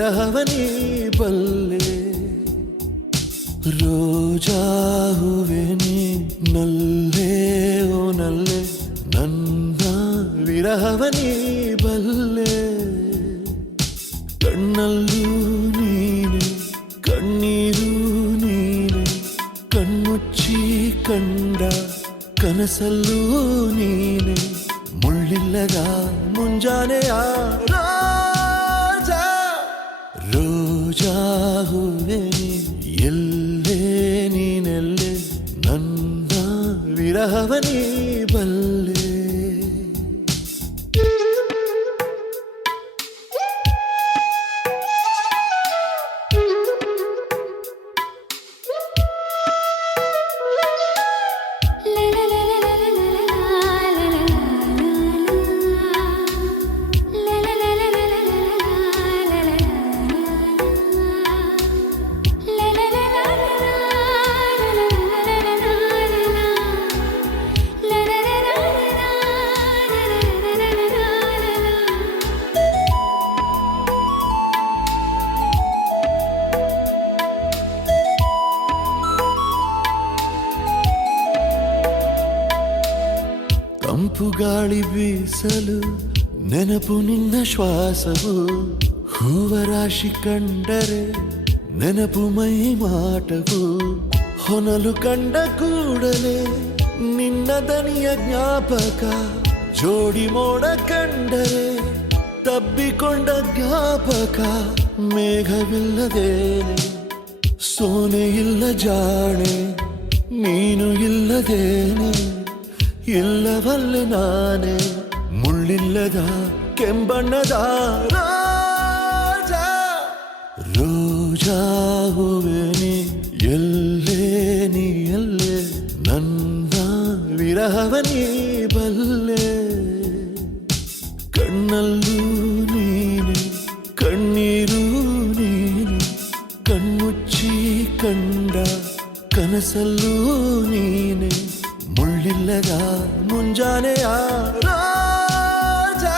ವಿರಹವನಿ ಬಲ್ಲೆ ರೋಜಾ ಹೂವೆ ನೀ ನಲ್ಲೆ ಓ ನಲ್ಲೆ ನನ್ನ ವಿರಹವನಿ ಬಲ್ಲೆ ಕಣ್ಣಲ್ಲೂ ನೀನೆ ಕಣ್ಣೀರು ನೀನೆ ಕಣ್ಮುಚ್ಚಿ ಕಂಡ ಕನಸಲ್ಲೂ ನೀನೆ ಮುಳ್ಳಿಲ್ಲದ ಮುಂಜಾನೆಯ ರಾಜಾ ರೋಜಾ ಹೂವೆ ಎಲ್ಲೇ ನೀನೆಲ್ಲೆ ನನ್ನ ವಿರಹವನಿ ಬಲ್ಲೆ ತಂಪು ಗಾಳಿ ಬೀಸಲು ನೆನಪು ನಿನ್ನ ಶ್ವಾಸವು ಹೂವ ರಾಶಿ ಕಂಡರೆ ನೆನಪು ಮೈ ಮಾಟವು ಹೊನಲು ಕಂಡ ಕೂಡಲೇ ನಿನ್ನ ದನಿಯ ಜ್ಞಾಪಕ ಜೋಡಿ ಮೋಡ ಕಂಡರೆ ತಬ್ಬಿಕೊಂಡ ಜ್ಞಾಪಕ ಮೇಘವಿಲ್ಲದೇನೆ ಸೋನೆ ಇಲ್ಲ ಜಾಣೆ ನೀನು ಇಲ್ಲದೇನೆ ಇಲ್ಲವಲ್ಲ ನಾನೇ ಮುಳ್ಳಿಲ್ಲದ ಕೆಂಬಣ್ಣದ ರಾಜಾ ರೋಜಾ ಹೂವೆ ನೀ ಎಲ್ಲೇ ನೀ ಎಲ್ಲೇ ನನ್ನ ವಿರಹವನಿ ಬಲ್ಲೆ ಕಣ್ಣಲ್ಲೂ ನೀನೆ ಕಣ್ಣೀರು ನೀನೆ ಕಣ್ಮುಚ್ಚಿ ಕಂಡ ಕನಸಲ್ಲೂ ನೀನೆ ಮುಳ್ಳಿಲ್ಲದ ಮುಂಜಾನೆಯ ರಾಜಾ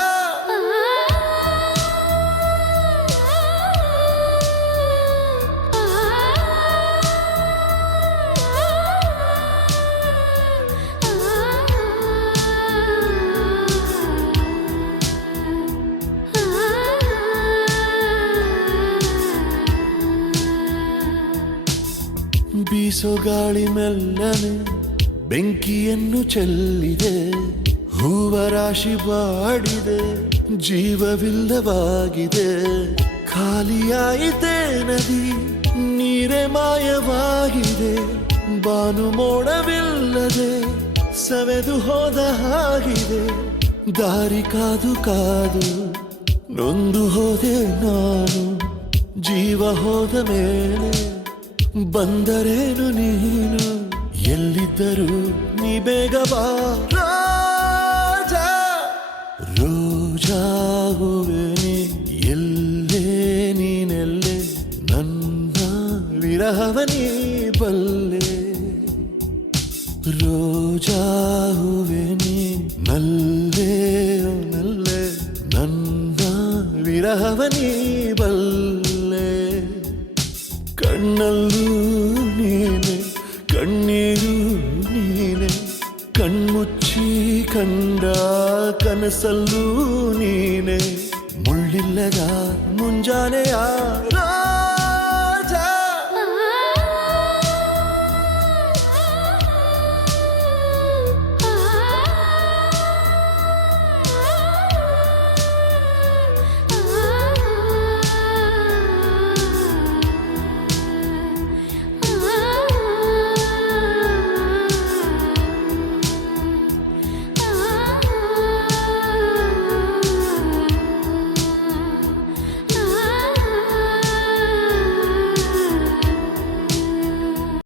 ಬೀಸೋ ಗಾಳಿ ಮೆಲ್ಲನೆ ಬೆಂಕಿಯನ್ನು ಚೆಲ್ಲಿದೆ ಹೂವ ರಾಶಿ ಬಾಡಿದೆ ಜೀವವಿಲ್ಲವಾಗಿದೆ ಖಾಲಿಯಾಯಿತೆ ನದಿ ನೀರೇ ಮಾಯವಾಗಿದೆ ಬಾನು ಮೋಡವಿಲ್ಲದೆ ಸವೆದು ಹೋದ ಹಾಗಿದೆ ದಾರಿ ಕಾದು ಕಾದು ನೊಂದು ಹೋದೆ ನಾನು ಜೀವ ಹೋದ ಮೇಲೆ ಬಂದರೇನು ನೀನು ಎಲ್ಲಿದ್ದರೂ ನೀ ಬೇಗ ಬಾ ರಾಜಾ ರೋಜಾ ಹೂವೆ ನೀ ಎಲ್ಲೇ ನೀನೆಲ್ಲೆ ನನ್ನ ವಿರಹವನಿ ಬಲ್ಲೆ ರೋಜಾ ಹೂವೆ ನೀ ನಲ್ಲೆ ಓ ನಲ್ಲೆ ನನ್ನ ವಿರಹವನಿ ಬಲ್ಲೆ ಕಣ್ಣಲ್ಲೂ ನೀನೆ ಕಣ್ಣೀರು ನೀನೆ ಕಣ್ಮುಚ್ಚಿ ಕಂಡ ಕನಸಲ್ಲೂ ನೀನೆ ಮುಳ್ಳಿಲ್ಲದ ಮುಂಜಾನೆಯ